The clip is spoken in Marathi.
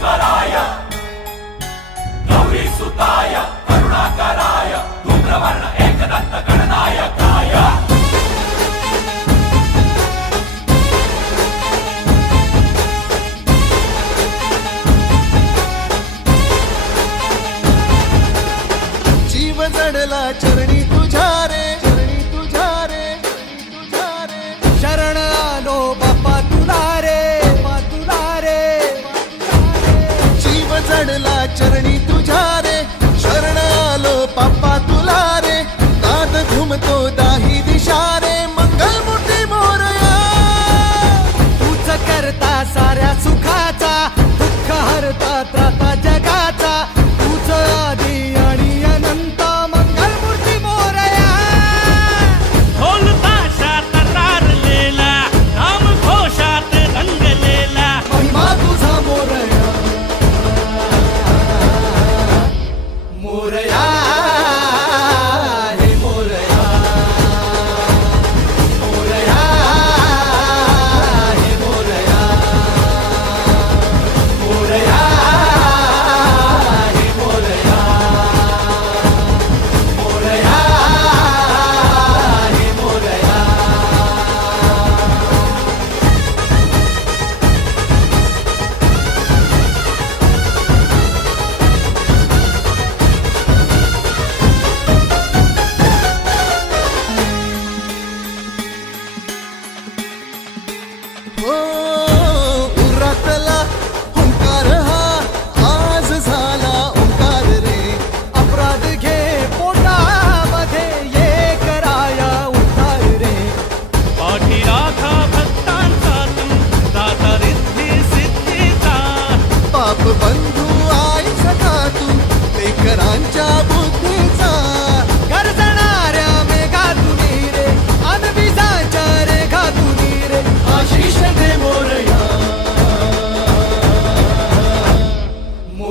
विघ्नेश्वराय गौरीसुताय करुणाकराय धूम्रवर्ण एकदंत गणनायकाय जीव जडला चरणी तुझ्या रे शरण आलो बाप्पा तुला रे जीव जडला चरणी तुझ्या रे शरण आलो बाप्पा तुला रे नाद घुमतो दाही दिशा रे मंगलमूर्ती मोरया तूच करता साऱ्या सुखाचा दुःख हरता त्राता जगाचा तूच आदी आणि अनंत मंगलमूर्ती मोरया ढोल ताशात तारलेला नाम घोषात रंगलेला महिमा तुझा मोरया मोरया हे मोरया मोरया हे मोरया मोरया हे मोरया मोरया हे मोरया हो उरातला ओंकार हा आज झाला ओंकार रे अपराध घे पोटामध्ये ये कराया उद्धार रे पाठी राखा भक्तांचा तू दाता रिद्धी सिद्धीचा पाप बंधू आई सखा तू लेकरांच्या बुद्धीचा